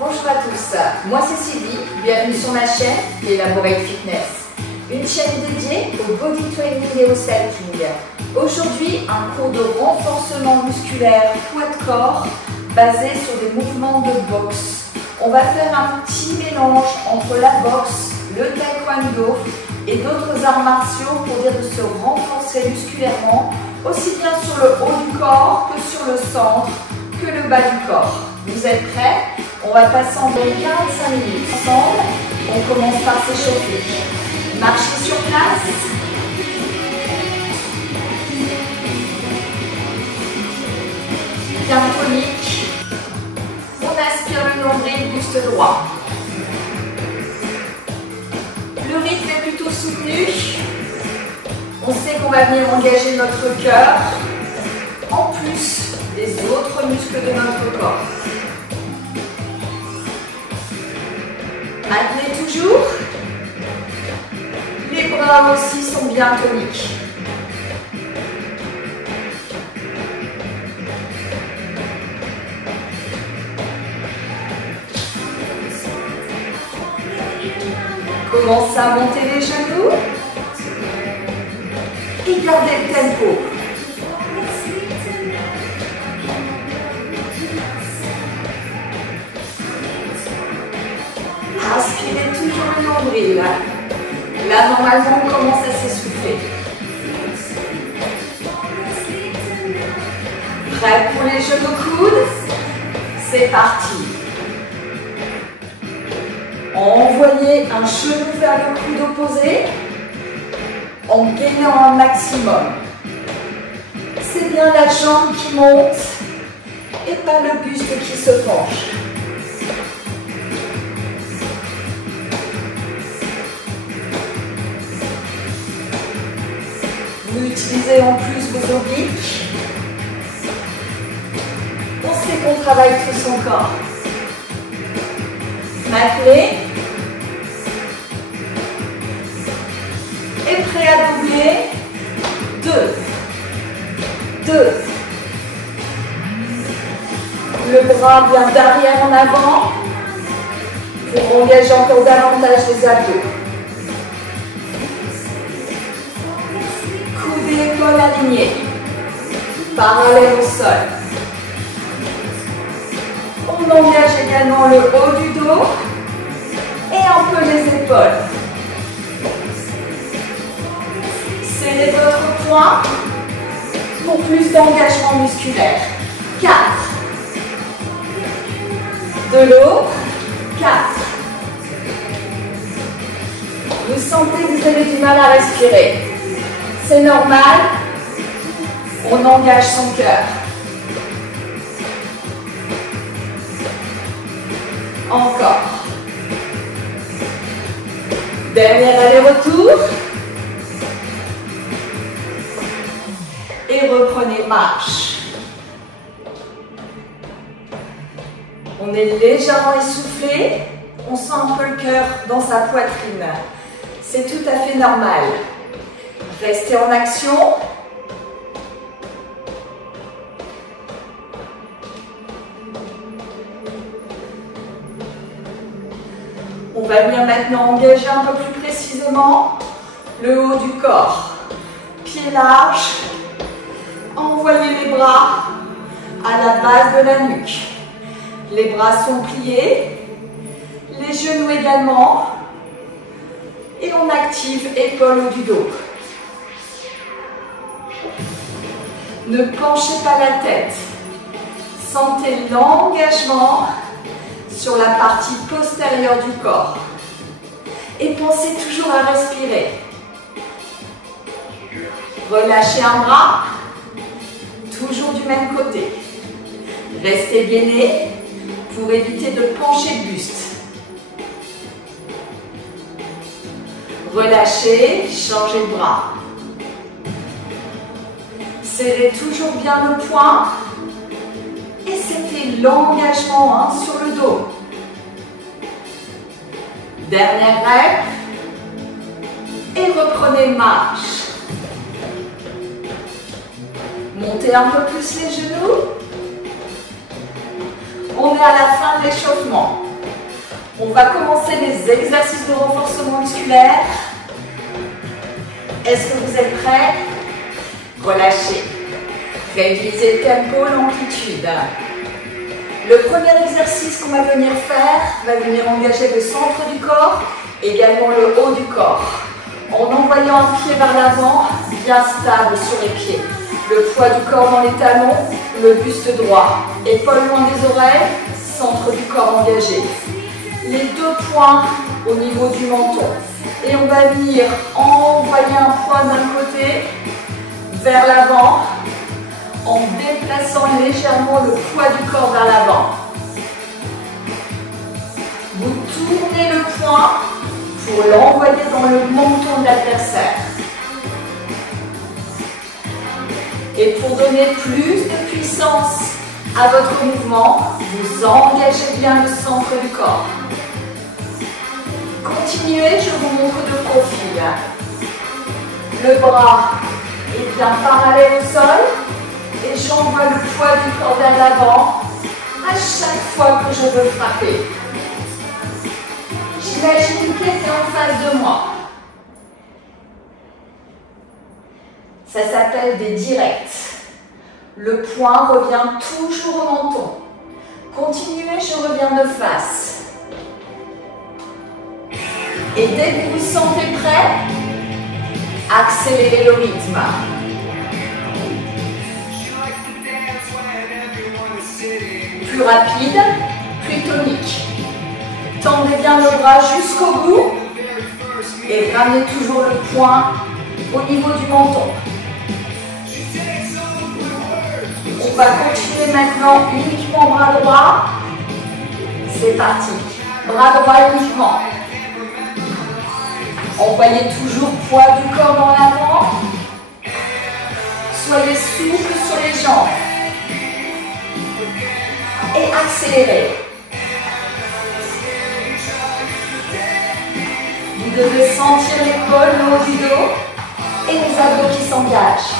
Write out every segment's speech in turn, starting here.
Bonjour à tous, moi c'est Sylvie, bienvenue sur ma chaîne Elaborate Fitness, une chaîne dédiée au body training et au sculpting. Aujourd'hui, un cours de renforcement musculaire poids-de-corps basé sur des mouvements de boxe. On va faire un petit mélange entre la boxe, le taekwondo et d'autres arts martiaux pour dire de se renforcer musculairement, aussi bien sur le haut du corps que sur le centre, que le bas du corps. Vous êtes prêts? On va passer en 45 minutes ensemble. On commence par s'échauffer. Marchez sur place. Bien tonique. On aspire le nombril, buste droit. Le rythme est plutôt soutenu. On sait qu'on va venir engager notre cœur, en plus des autres muscles de notre corps. Maintenez toujours. Les bras aussi sont bien toniques. Commencez à monter les genoux et gardez le tempo. Inspirez toujours le nombril. Là, normalement, on commence à s'essouffler. Prêt pour les genoux coudes? C'est parti. Envoyez un genou vers le coude opposé en gainant un maximum. C'est bien la jambe qui monte et pas le buste qui se penche. Vous utilisez en plus vos obliques. On sait qu'on travaille tout son corps. Maintenez. Et prêt à doubler. 2. 2. Le bras vient d'arrière en avant pour engager encore davantage les abdos. Coude et épaules alignés, parallèles au sol. On engage également le haut du dos et un peu les épaules. Serrez votre poing pour plus d'engagement musculaire. 4. De l'autre. 4. Vous sentez que vous avez du mal à respirer. C'est normal. On engage son cœur. Encore. Dernier aller-retour. Et reprenez marche. On est légèrement essoufflé. On sent un peu le cœur dans sa poitrine. C'est tout à fait normal. Restez en action. On va venir maintenant engager un peu plus précisément le haut du corps. Pieds larges. Envoyez les bras à la base de la nuque. Les bras sont pliés. Les genoux également. Et on active épaules haut du dos. Ne penchez pas la tête. Sentez l'engagement sur la partie postérieure du corps. Et pensez toujours à respirer. Relâchez un bras, toujours du même côté. Restez gainé pour éviter de pencher le buste. Relâchez, changez de bras. Serrez toujours bien le poing. Et c'était l'engagement sur le dos. Dernière rep. Et reprenez marche. Montez un peu plus les genoux. On est à la fin de l'échauffement. va commencer les exercices de renforcement musculaire. Est-ce que vous êtes prêts? Relâchez. Réduisez le tempo, l'amplitude. Le premier exercice qu'on va venir faire va venir engager le centre du corps, également le haut du corps, en envoyant un pied vers l'avant, bien stable sur les pieds. Le poids du corps dans les talons, le buste droit, épaules loin des oreilles, centre du corps engagé. Les deux points au niveau du menton. Et on va venir envoyer un poids d'un côté vers l'avant, en déplaçant légèrement le poids du corps vers l'avant. Vous tournez le poing pour l'envoyer dans le menton de l'adversaire. Et pour donner plus de puissance à votre mouvement, vous engagez bien le centre du corps. Continuez, je vous montre de profil. Le bras est bien parallèle au sol. Et j'envoie le poids du corps vers l'avant à chaque fois que je veux frapper. J'imagine quelqu'un en face de moi. Ça s'appelle des directs. Le poing revient toujours au menton. Continuez, je reviens de face. Et dès que vous vous sentez prêt, accélérez le rythme. Plus rapide, plus tonique. Tendez bien le bras jusqu'au bout et ramenez toujours le poing au niveau du menton. On va continuer maintenant uniquement bras droit. C'est parti. Bras droit uniquement. Envoyez toujours poids du corps dans l'avant. Soyez souple sur les jambes. Et accélérez. Vous devez sentir l'épaule, le haut du dos et les abdos qui s'engagent.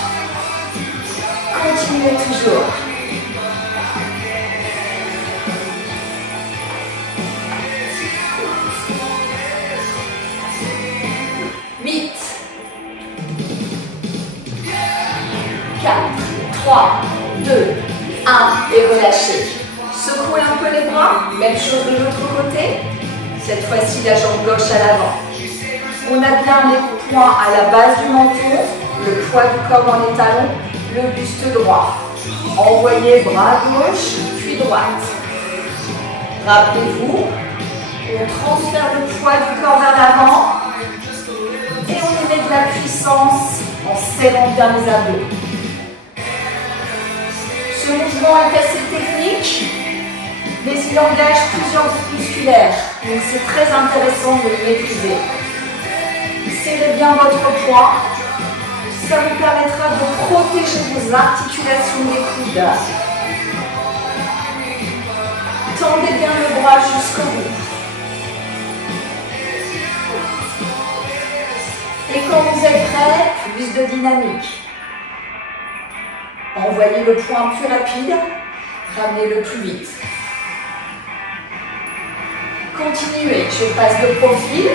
Continuez toujours. Huit, 4, 3, 2, 1 et relâchez. Secouez un peu les bras, même chose de l'autre côté. Cette fois-ci, la jambe gauche à l'avant. On a bien les poings à la base du menton, le poids du corps dans les talons, le buste droit. Envoyez bras gauche, puis droite. Rappelez-vous, on transfère le poids du corps vers l'avant et on y met de la puissance en serrant bien les abdos. Ce mouvement est assez technique, mais il engage plusieurs groupes musculaires, donc c'est très intéressant de le maîtriser. Serrez bien votre poing, ça vous permettra de protéger vos articulations des coudes. Tendez bien le bras jusqu'au bout. Et quand vous êtes prêt, plus de dynamique. Envoyez le poing plus rapide, ramenez-le plus vite. Continuez, je passe de profil.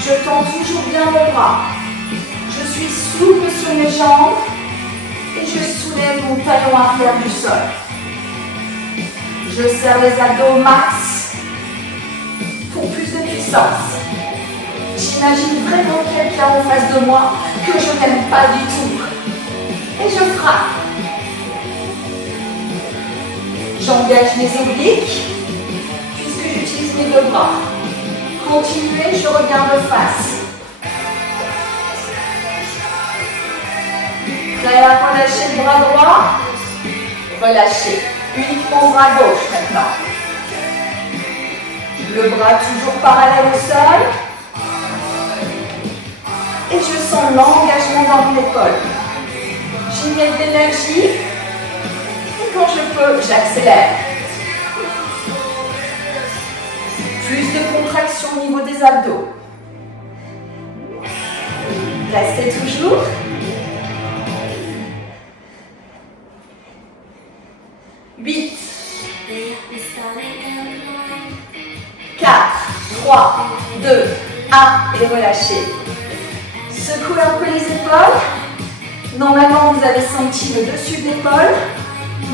Je tends toujours bien le bras. Je suis souple sur mes jambes et je soulève mon talon arrière du sol. Je serre les abdos au max pour plus de puissance. J'imagine vraiment quelqu'un en face de moi que je n'aime pas du tout. Et je frappe. J'engage mes obliques puisque j'utilise mes deux bras. Continuez, je reviens de face. Prêt à relâcher le bras droit? Relâchez. Uniquement bras gauche maintenant. Le bras toujours parallèle au sol. Et je sens l'engagement dans mon épaule. J'y mets de l'énergie. Et quand je peux, j'accélère. Plus de contraction au niveau des abdos. Restez toujours. Huit. 3, 2, 1 et relâchez. Secouez un peu les épaules. Normalement, vous avez senti le dessus de l'épaule,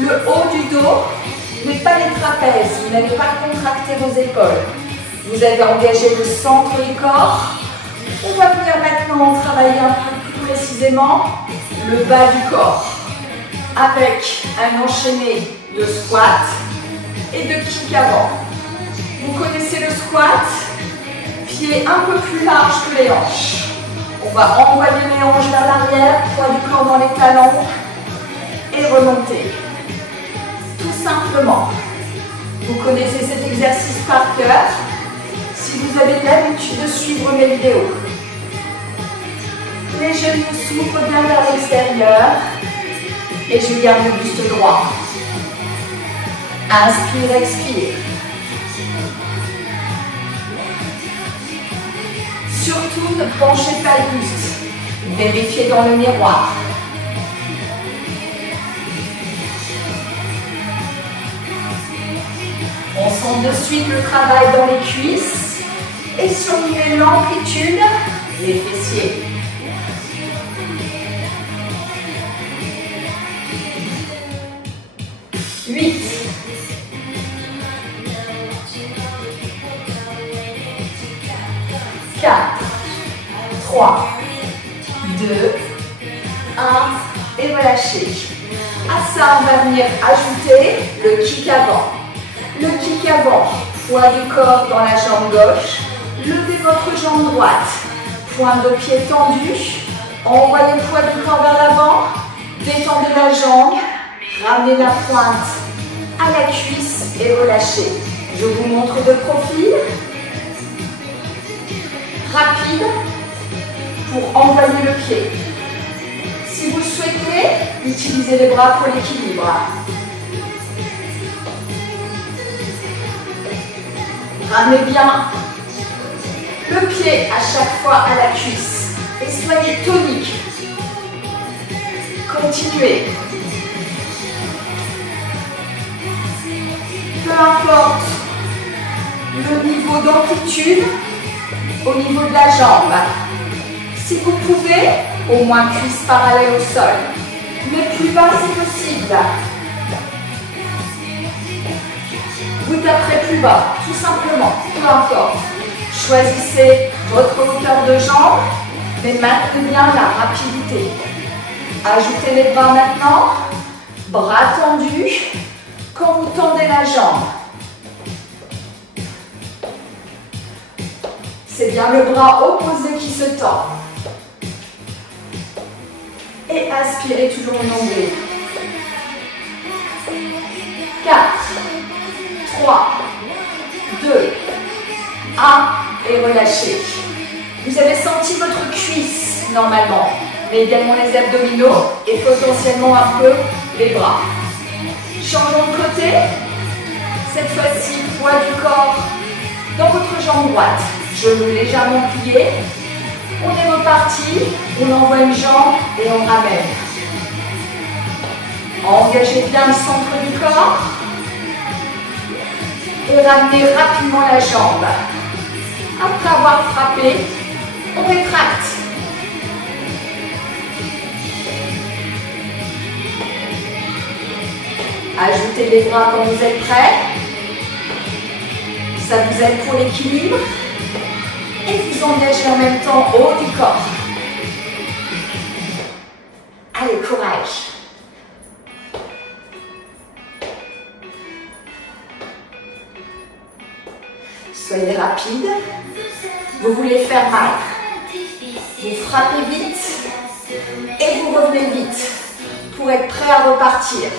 le haut du dos, mais pas les trapèzes. Vous n'avez pas contracté vos épaules. Vous avez engagé le centre du corps. On va venir maintenant travailler un peu plus précisément le bas du corps avec un enchaîné de squat et de kick avant. Vous connaissez le squat, pied un peu plus large que les hanches. On va envoyer les hanches vers l'arrière, poids du corps dans les talons et remonter. Tout simplement. Vous connaissez cet exercice par cœur si vous avez l'habitude de suivre mes vidéos. Les genoux s'ouvrent bien vers l'extérieur et je garde le buste droit. Inspire, expire. Surtout, ne penchez pas le buste. Vérifiez dans le miroir. On sent de suite le travail dans les cuisses et surveillez l'amplitude, les fessiers. Huit. 4, 3, 2, 1 et relâchez. À ça, on va venir ajouter le kick avant. Le kick avant, poids du corps dans la jambe gauche. Levez votre jambe droite. Pointe de pied tendue. Envoyez le poids du corps vers l'avant. Détendez la jambe. Ramenez la pointe à la cuisse et relâchez. Je vous montre de profil. Rapide pour envoyer le pied. Si vous le souhaitez, utilisez les bras pour l'équilibre. Ramenez bien le pied à chaque fois à la cuisse et soyez tonique. Continuez. Peu importe le niveau d'amplitude, au niveau de la jambe. Si vous pouvez, au moins cuisse parallèle au sol. Mais plus bas si possible. Vous taperez plus bas, tout simplement, peu importe. Choisissez votre hauteur de jambe, mais maintenez bien la rapidité. Ajoutez les bras maintenant. Bras tendus quand vous tendez la jambe. C'est bien le bras opposé qui se tend. Et aspirez toujours le nombril. 4, 3, 2, 1 et relâchez. Vous avez senti votre cuisse normalement, mais également les abdominaux et potentiellement un peu les bras. Changeons de côté. Cette fois-ci, poids du corps dans votre jambe droite. Genoux légèrement pliés. On est reparti. On envoie une jambe et on ramène. Engagez bien le centre du corps. Et ramenez rapidement la jambe. Après avoir frappé, on rétracte. Ajoutez les bras quand vous êtes prêts. Ça vous aide pour l'équilibre. Et vous engagez en même temps au haut du corps. Allez, courage. Soyez rapide. Vous voulez faire mal. Vous frappez vite et vous revenez vite pour être prêt à repartir.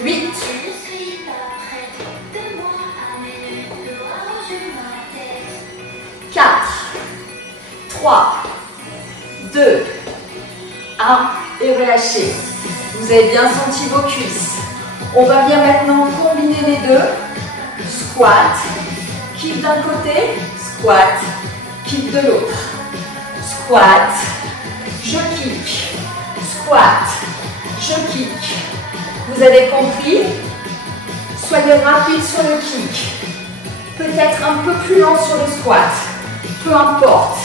8. 4, 3, 2, 1 et relâchez. Vous avez bien senti vos cuisses. On va bien maintenant combiner les deux. Squat, kick d'un côté, squat, kick de l'autre. Squat, je kick, squat, je kick. Vous Vous avez compris? Soyez rapide sur le kick. Peut-être un peu plus lent sur le squat. Peu importe.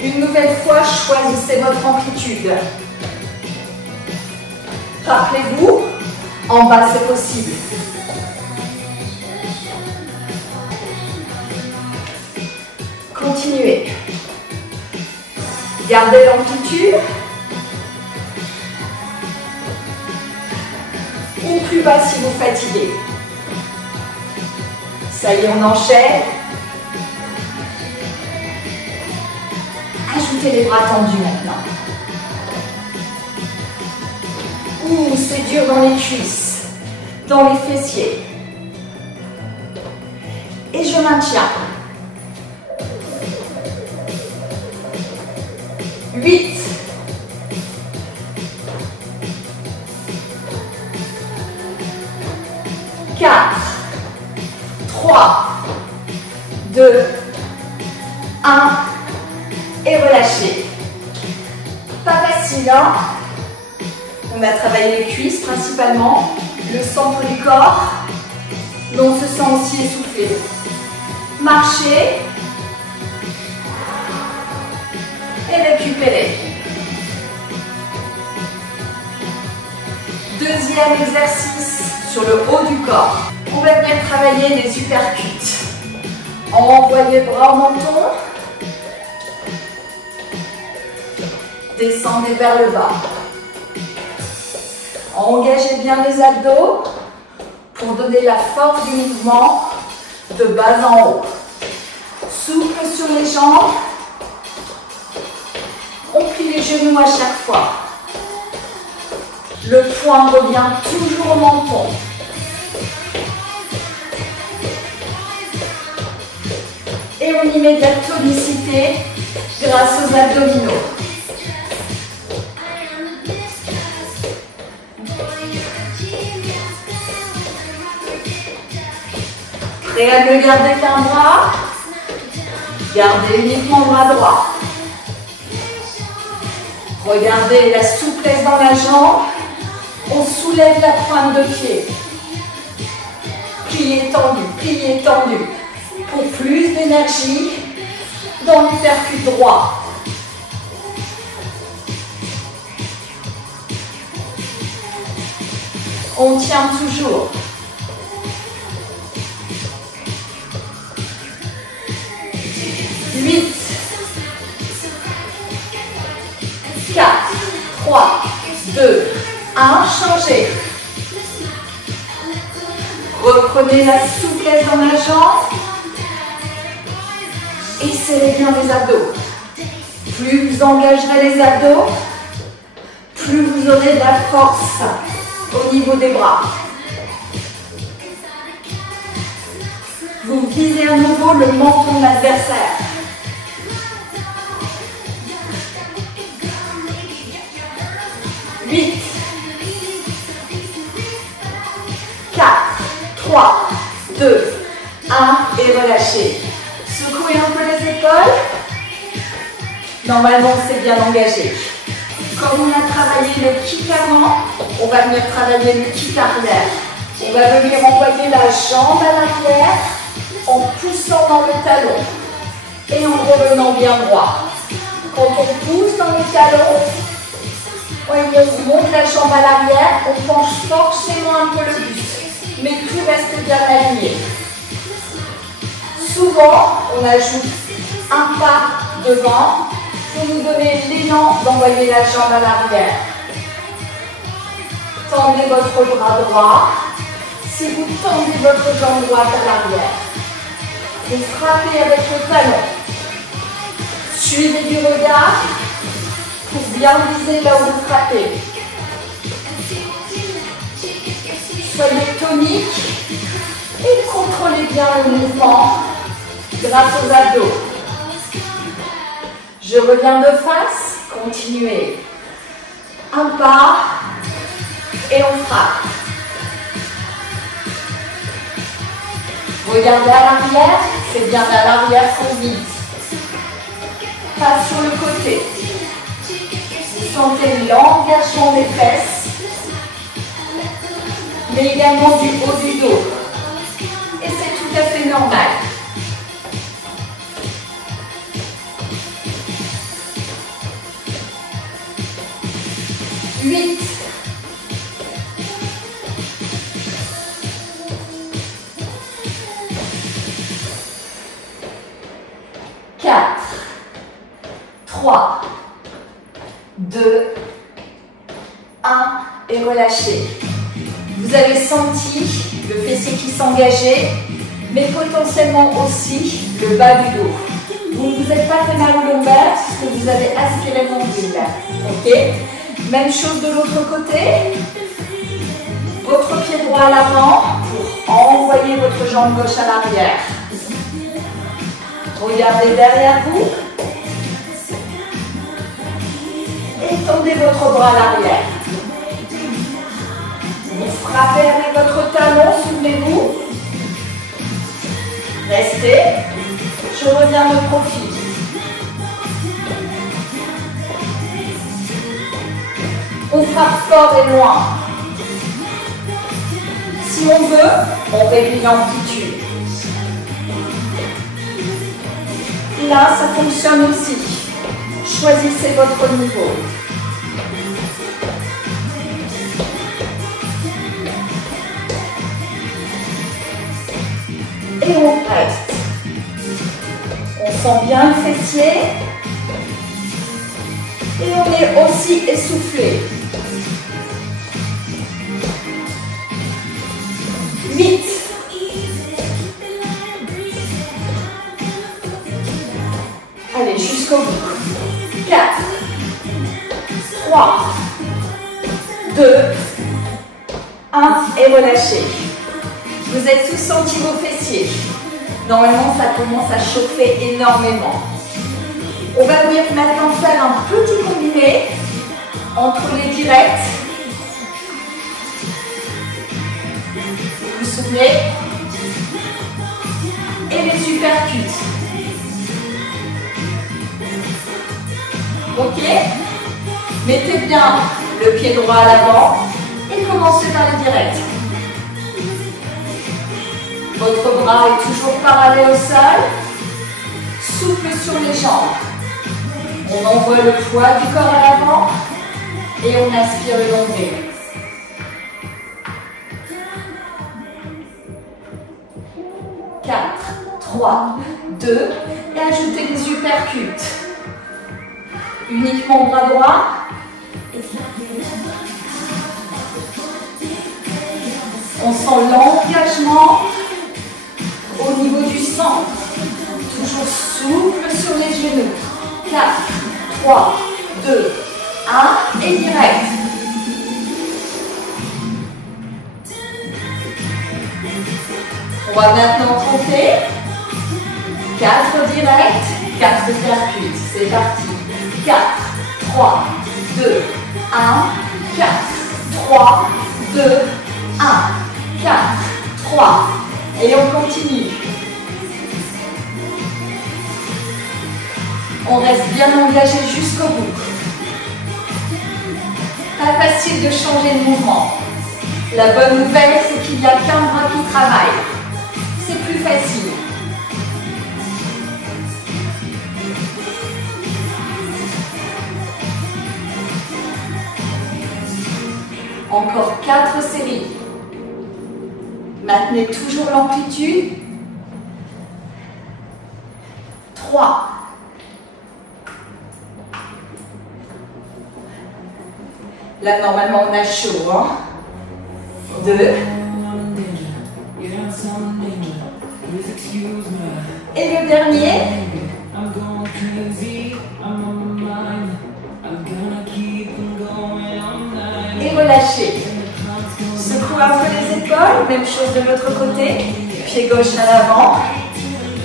Une nouvelle fois, choisissez votre amplitude. Rappelez-vous, en bas c'est possible. Continuez. Gardez l'amplitude. Ou plus bas si vous fatiguez. Ça y est, on enchaîne. Ajoutez les bras tendus maintenant. Ouh, c'est dur dans les cuisses, dans les fessiers. Et je maintiens. 8. 4. 3. 2. 1. Et relâchez. Pas facile, hein? On a travaillé les cuisses principalement, le centre du corps, mais on se sent aussi essoufflé. Marchez. Et récupérez. Deuxième exercice sur le haut du corps. On va venir travailler les uppercuts. Envoyez bras au menton. Descendez vers le bas. Engagez bien les abdos pour donner la force du mouvement de bas en haut. Souple sur les jambes. On plie les genoux à chaque fois. Le poing revient toujours au menton. Et on y met de la tonicité grâce aux abdominaux. Prêt à ne garder qu'un bras? Gardez uniquement le bras droit. Regardez la souplesse dans la jambe. On soulève la pointe de pied. Plié tendu, plié tendu. Pour plus d'énergie dans l'uppercut droit. On tient toujours. 8, 4, 3, 2, 1, changez. Reprenez la souplesse dans la jambe et serrez bien les abdos. Plus vous engagerez les abdos, plus vous aurez de la force au niveau des bras. Vous visez à nouveau le menton de l'adversaire. 8, 4, 3, 2, 1 et relâchez. Secouez un peu les épaules. Normalement, c'est bien engagé. Comme on a travaillé le kick avant, on va venir travailler le kick arrière. On va venir envoyer la jambe à l'arrière en poussant dans le talon et en revenant bien droit. Quand on pousse dans le talon, on monte la jambe à l'arrière, on penche forcément un peu le buste, mais tout reste bien aligné. Souvent, on ajoute un pas devant pour nous donner l'élan d'envoyer la jambe à l'arrière. Tendez votre bras droit. Si vous tendez votre jambe droite à l'arrière, vous frappez avec le talon. Suivez du regard pour bien viser là où vous frappez. Soyez tonique et contrôlez bien le mouvement grâce aux abdos. Je reviens de face, continuez. Un pas et on frappe. Regardez à l'arrière, c'est bien à l'arrière qu'on vise. Pas sur le côté. Vous sentez l'engagement des fesses mais également du haut du dos. Et c'est tout à fait normal. 8. 4. 3. 2. 1. Et relâchez. Vous avez senti le fessier qui s'engageait, mais potentiellement aussi le bas du dos. Vous ne vous êtes pas fait mal au lombaire parce que vous avez aspiré mon ville. Ok? Même chose de l'autre côté. Votre pied droit à l'avant pour envoyer votre jambe gauche à l'arrière. Regardez derrière vous. Et tendez votre bras à l'arrière. Vous frappez avec votre talon, souvenez-vous. Restez. Je reviens de profil. On frappe fort et loin. Si on veut, on réduit l'amplitude. Là, ça fonctionne aussi. Choisissez votre niveau. Et on reste. On sent bien le fessier. Et on est aussi essoufflé. 8. 'Allez, jusqu'au bout. 4. 3. 2. 1. Et relâchez. Vous êtes tous senti vos fessiers. Normalement, ça commence à chauffer énormément. On va venir maintenant faire un petit combiné entre les directs. Vous vous souvenez? Et les supercutes. Ok? Mettez bien le pied droit à l'avant et commencez par les directs. Votre bras est toujours parallèle au sol, souple sur les jambes. On envoie le poids du corps à l'avant et on aspire le nombril. 4, 3, 2 et ajoutez les uppercuts. Uniquement bras droit. On sent l'engagement au niveau du centre. Toujours souple sur les genoux. 4, 3, 2, 1 et direct. On va maintenant compter. 4 directs, 4 percutes. C'est parti. 4, 3, 2, 1, 4, 3, 2, 1, 4, 3. Et on continue. On reste bien engagé jusqu'au bout. Pas facile de changer de mouvement. La bonne nouvelle, c'est qu'il n'y a qu'un bras qui travaille. C'est plus facile. Encore 4 séries. Maintenez toujours l'amplitude. 3. 'Là, normalement, on a chaud. 2. Et le dernier. Et relâchez. Secouez un peu les épaules, même chose de l'autre côté. Pied gauche à l'avant.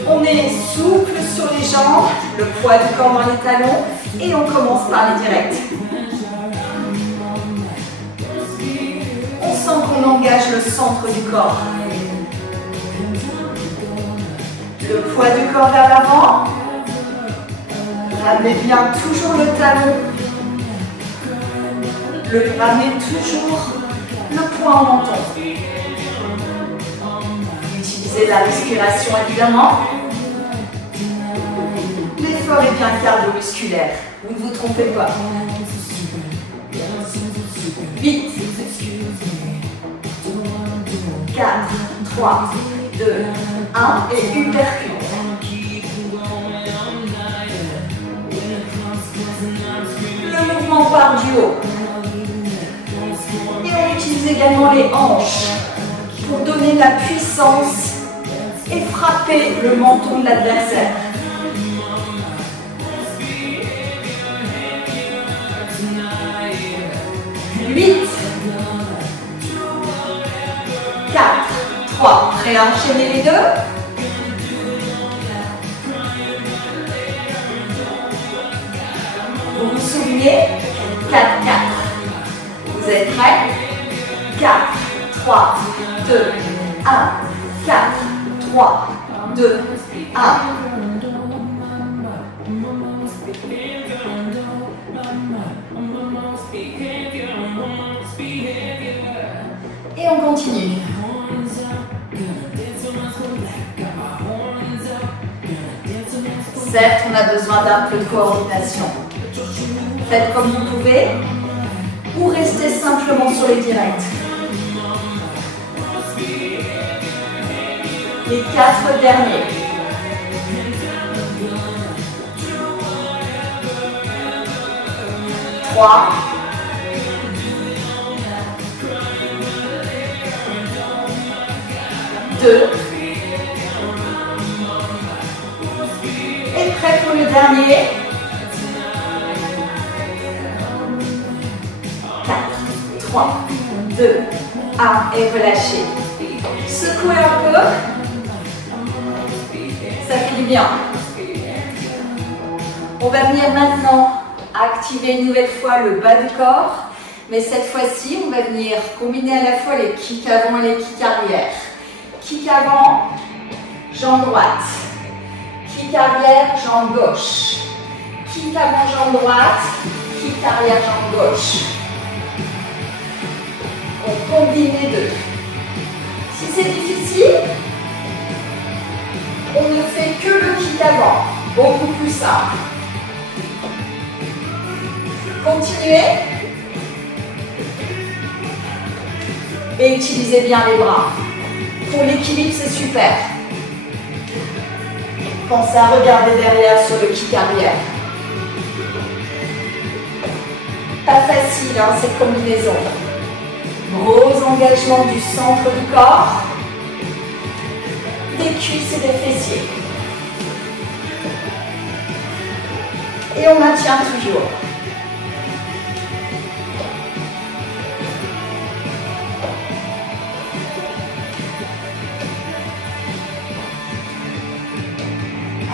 On est souple sur les jambes, le poids du corps dans les talons. Et on commence par les directs. On sent qu'on engage le centre du corps. Le poids du corps vers l'avant. Ramenez bien toujours le talon. Ramenez toujours le poids fois en menton. Utilisez la respiration évidemment. L'effort est bien cardio-musculaire. Vous ne vous trompez pas. 8, 4, 3, 2, 1 et uppercut. Le mouvement part du haut. Et on utilise également les hanches pour donner de la puissance et frapper le menton de l'adversaire. 8, 4, 3, prêt à enchaîner les deux. Vous vous souvenez? 4, 4. Vous êtes prêts? 4, 3, 2, 1, 4, 3, 2, 1. Et on continue. Certes, on a besoin d'un peu de coordination. Faites comme vous pouvez ou restez simplement sur les directs. Les 4 derniers. Trois. 2. Et prêt pour le dernier. 4, 3, 2, 1 et relâchez. Secouez un peu. Ça fait du bien. On va venir maintenant activer une nouvelle fois le bas du corps. Mais cette fois-ci, on va venir combiner à la fois les kicks avant et les kicks arrière. Kick avant, jambe droite. Kick arrière, jambe gauche. Kick avant, jambe droite. Kick arrière, jambe gauche. On combine les deux. Si c'est difficile, on ne fait que le kick avant. Beaucoup plus simple. Continuez. Et utilisez bien les bras. Pour l'équilibre, c'est super. Pensez à regarder derrière sur le kick arrière. Pas facile, hein, cette combinaison. Gros engagement du centre du corps, des cuisses et des fessiers. Et on maintient toujours.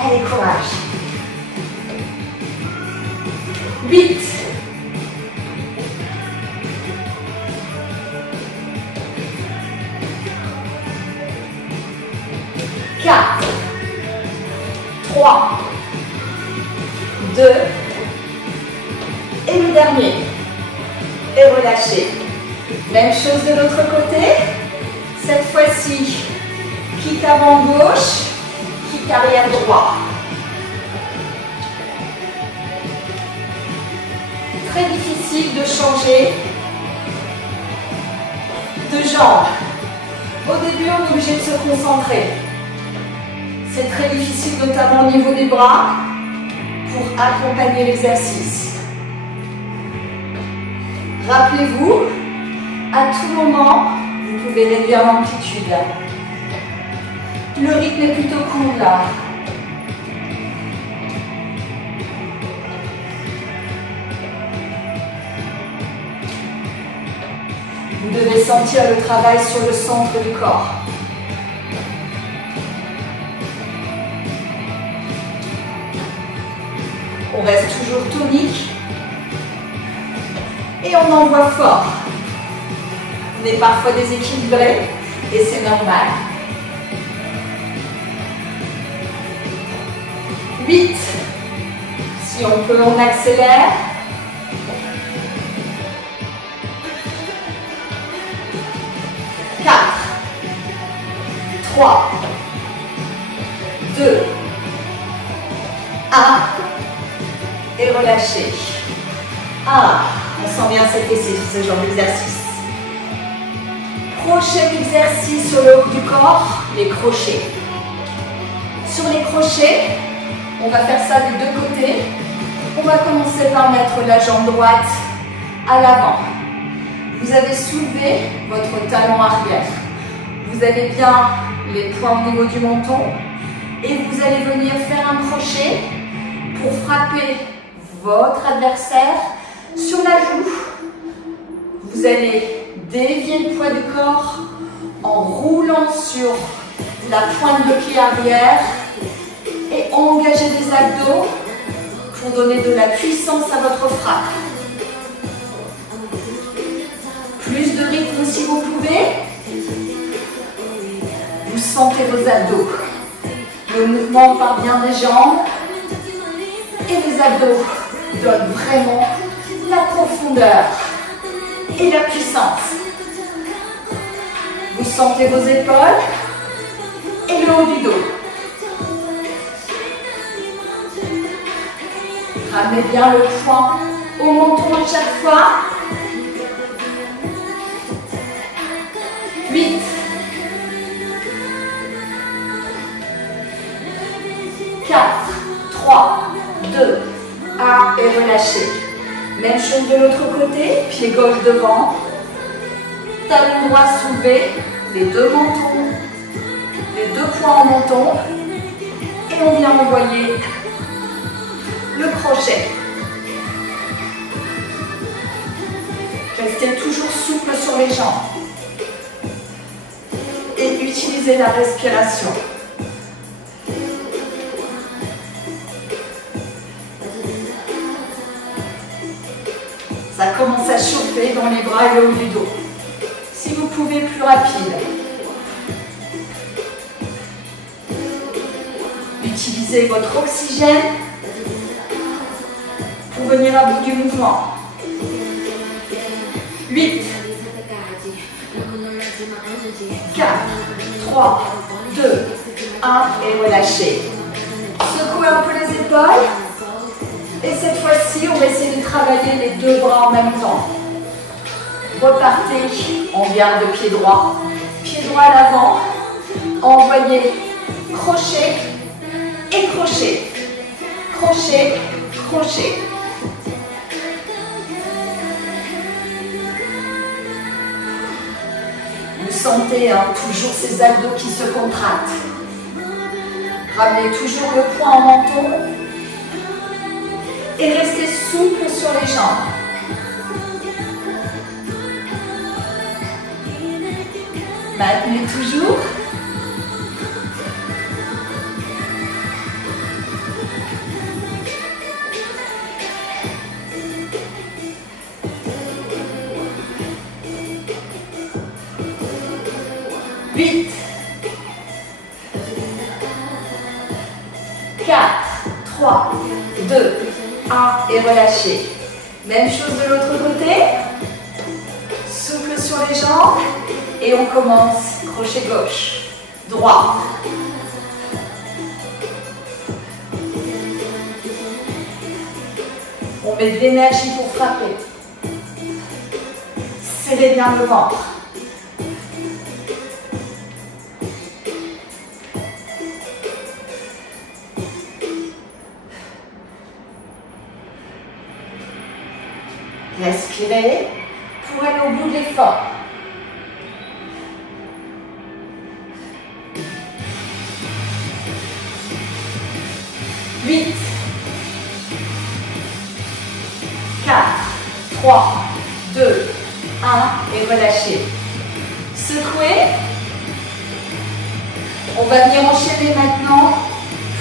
Allez, courage. 8. 4. 3. 2. Et le dernier. Et relâchez. Même chose de l'autre côté. Cette fois-ci, kick avant gauche. Arrière droit. Très difficile de changer de jambe. Au début, on est obligé de se concentrer. C'est très difficile, notamment au niveau des bras, pour accompagner l'exercice. Rappelez-vous, à tout moment, vous pouvez réduire l'amplitude. Le rythme est plutôt court là. Vous devez sentir le travail sur le centre du corps. On reste toujours tonique. Et on envoie fort. On est parfois déséquilibré et c'est normal. 8. Si on peut, on accélère. 4. 3, 2, 1. Et relâchez. On sent bien ses fessiers sur ce genre d'exercice. Prochain exercice sur le haut du corps, les crochets. Sur les crochets, on va faire ça des deux côtés. On va commencer par mettre la jambe droite à l'avant. Vous avez soulevé votre talon arrière. Vous avez bien les poings au niveau du menton. Et vous allez venir faire un crochet pour frapper votre adversaire sur la joue. Vous allez dévier le poids du corps en roulant sur la pointe de pied arrière et engager les abdos pour donner de la puissance à votre frappe. Plus de rythme si vous pouvez. Vous sentez vos abdos. Le mouvement part bien des jambes et les abdos donnent vraiment la profondeur et la puissance. Vous sentez vos épaules et le haut du dos. Ramenez bien le poing au menton à chaque fois. 8, 4, 3, 2, 1 et relâchez. Même chose de l'autre côté, pied gauche devant, talon droit soulevé, les deux mentons, les deux poings en menton, et on vient envoyer le crochet. Restez toujours souple sur les jambes et utilisez la respiration. Ça commence à chauffer dans les bras et le haut du dos. Si vous pouvez, plus rapide. Utilisez votre oxygène pour venir à bout du mouvement. 8, 4, 3, 2, 1 et relâchez. Secouez un peu les épaules. Et cette fois-ci, on va essayer de travailler les deux bras en même temps. Repartez en garde pied droit à l'avant. Envoyez crochet et crochet. Crochet, crochet. Vous sentez toujours ces abdos qui se contractent. Ramenez toujours le poing en menton. Et restez souple sur les jambes. Maintenez toujours. Huit, 4, 3, 2, 1 et relâchez. Même chose de l'autre côté. Souple sur les jambes. Et on commence. Crochet gauche. Droit. On met de l'énergie pour frapper. Serrez bien le ventre. Respirez pour aller au bout de l'effort. Huit, 4, 3, 2, 1 et relâchez. Secouez. On va venir enchaîner maintenant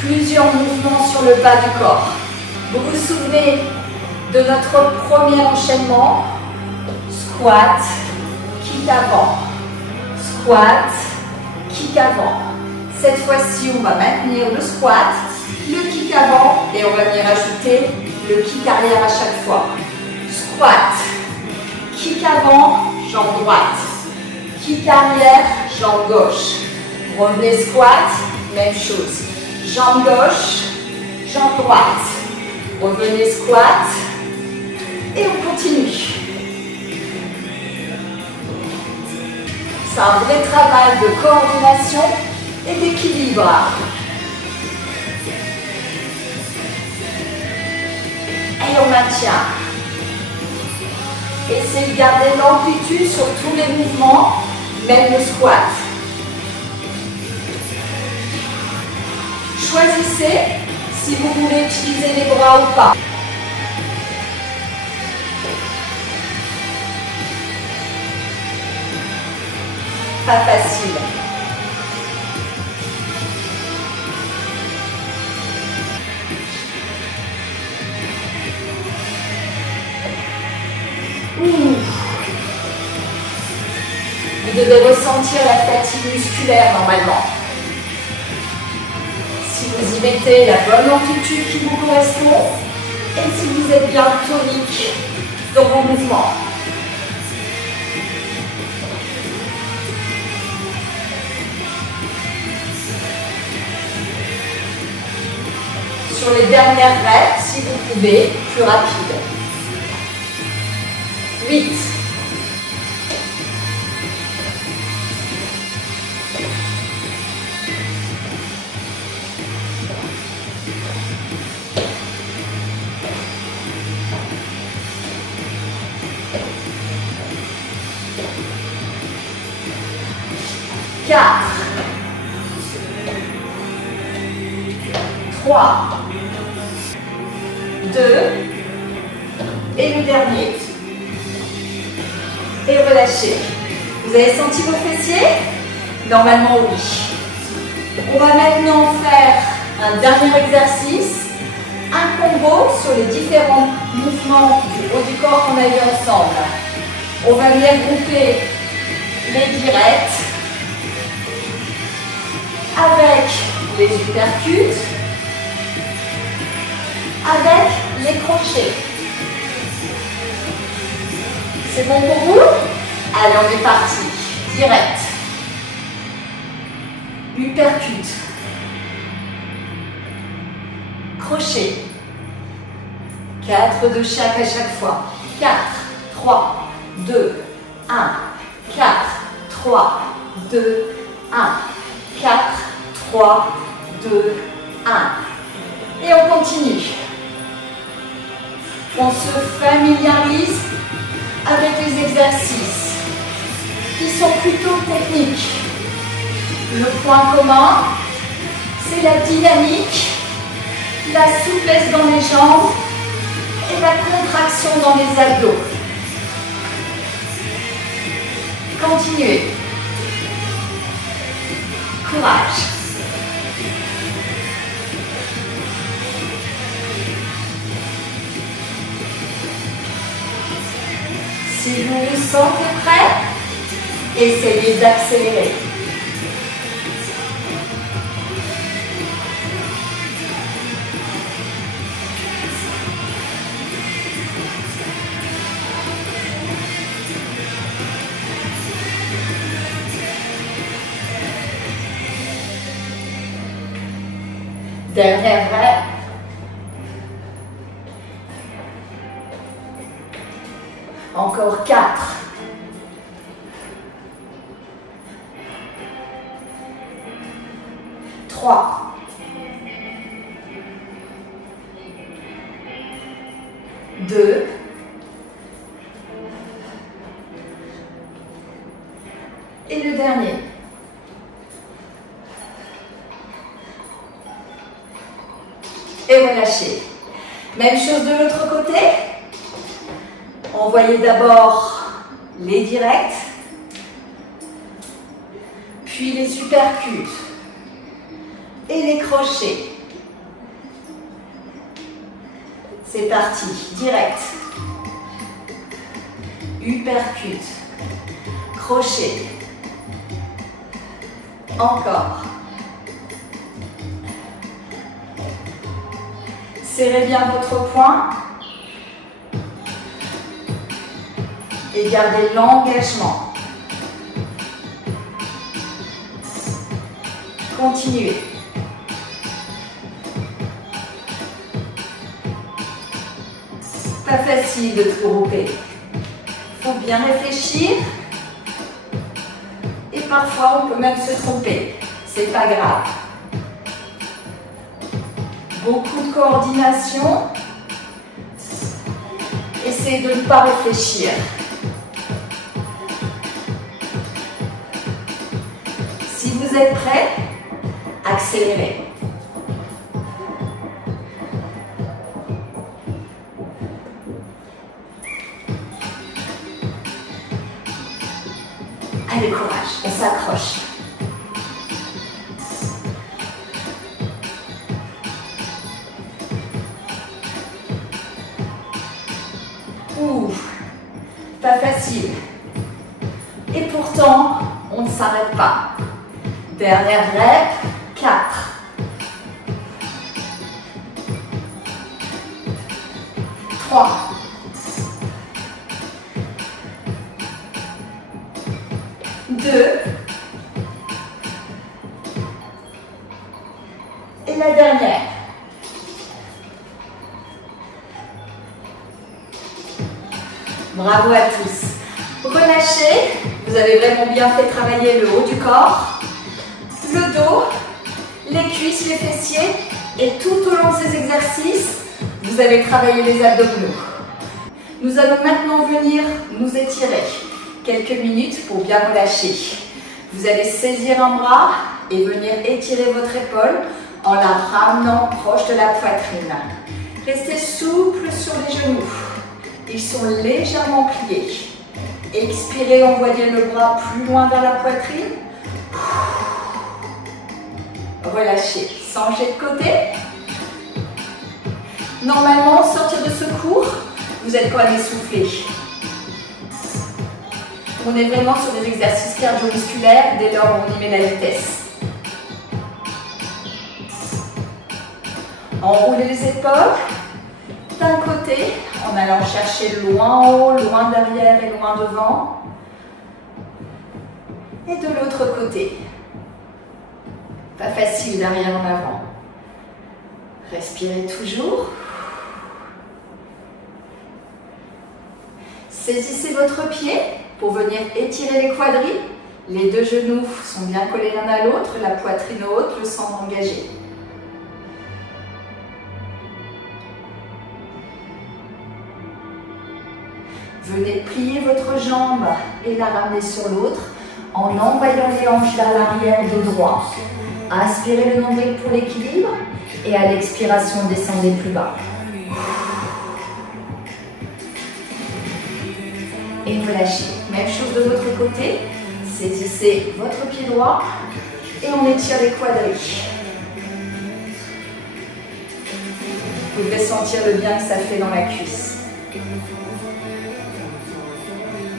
plusieurs mouvements sur le bas du corps. Vous vous souvenez de notre premier enchaînement? Squat, kick avant. Squat, kick avant. Cette fois-ci, on va maintenir le squat, le kick avant et on va venir ajouter le kick arrière à chaque fois. Squat, kick avant, jambe droite. Kick arrière, jambe gauche. Revenez squat, même chose. Jambe gauche, jambe droite. Revenez squat. Et on continue. C'est un vrai travail de coordination et d'équilibre. Et on maintient. Essayez de garder l'amplitude sur tous les mouvements, même le squat. Choisissez si vous voulez utiliser les bras ou pas. Pas facile. Vous devez ressentir la fatigue musculaire normalement. Si vous y mettez la bonne amplitude qui vous correspond et si vous êtes bien tonique dans vos mouvements. Sur les dernières reps, si vous pouvez, plus rapide. 8. 4. 3. 2 et le dernier. Et relâchez. Vous avez senti vos fessiers? Normalement oui. On va maintenant faire un dernier exercice, un combo sur les différents mouvements du haut du corps qu'on a vu ensemble. On va bien grouper les directs avec les uppercuts, avec les crochets. C'est bon pour vous? Allez, on est parti. Direct. Uppercut. Crochet. 4 de chaque à chaque fois. 4, 3, 2, 1. 4, 3, 2, 1. 4, 3, 2, 1. Et on continue. On se familiarise avec les exercices qui sont plutôt techniques. Le point commun, c'est la dynamique, la souplesse dans les jambes et la contraction dans les abdos. Continuez. Courage. Si vous vous sentez prêt, essayez d'accélérer. Dernière rep. Encore 4. 3. 2. 1. Et le dernier. Et relâchez. Même chose de l'autre côté. Envoyez d'abord les directs, puis les uppercuts et les crochets. C'est parti. Direct. Uppercut. Crochet. Encore. Serrez bien votre poing et gardez l'engagement. Continuez. Pas facile de tout grouper. Il faut bien réfléchir. Et parfois, on peut même se tromper. C'est pas grave. Beaucoup de coordination. Essayez de ne pas réfléchir. Si vous êtes prêts, accélérez. Allez, courage, on s'accroche. Ouf, pas facile. Et pourtant, on ne s'arrête pas. Dernière rep, 4. 3. 2. Et la dernière. Bravo à tous. Relâchez. Vous avez vraiment bien fait travailler le haut du corps, le dos, les cuisses, les fessiers. Et tout au long de ces exercices, vous avez travaillé les abdominaux. Nous allons maintenant venir nous étirer quelques minutes pour bien relâcher. Vous allez saisir un bras et venir étirer votre épaule en la ramenant proche de la poitrine. Restez souple sur les genoux. Ils sont légèrement pliés. Expirez, envoyez le bras plus loin vers la poitrine. Relâchez, changez de côté. Normalement, sortir de ce cours, vous êtes quand même essoufflé. On est vraiment sur des exercices cardio-musculaires dès lors où on y met la vitesse. Enroulez les épaules d'un côté en allant chercher loin en haut, loin derrière et loin devant. Et de l'autre côté. Pas facile d'arrière en avant. Respirez toujours. Saisissez votre pied pour venir étirer les quadris. Les deux genoux sont bien collés l'un à l'autre, la poitrine haute, le centre engagé. Venez plier votre jambe et la ramener sur l'autre en envoyant les hanches vers l'arrière dos droit. Inspirez le nombril pour l'équilibre et à l'expiration, descendez plus bas. Et relâchez. Même chose de l'autre côté. Saisissez votre pied droit et on étire les quadris. Vous devez sentir le bien que ça fait dans la cuisse.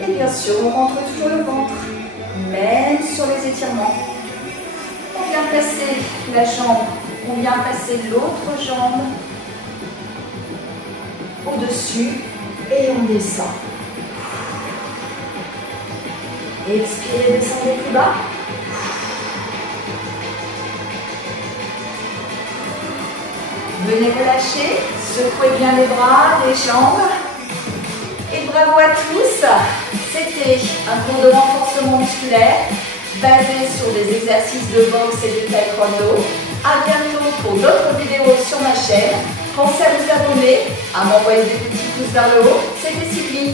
Et bien sûr, on rentre toujours le ventre, même sur les étirements. On vient passer la jambe, on vient passer l'autre jambe au-dessus et on descend. Expirez, descendez plus bas. Venez relâcher, secouez bien les bras, les jambes. Et bravo à tous. C'était un cours de renforcement musculaire basé sur des exercices de boxe et de taekwondo. À bientôt pour d'autres vidéos sur ma chaîne. Pensez à vous abonner, à m'envoyer des petits pouces vers le haut. C'était Sylvie.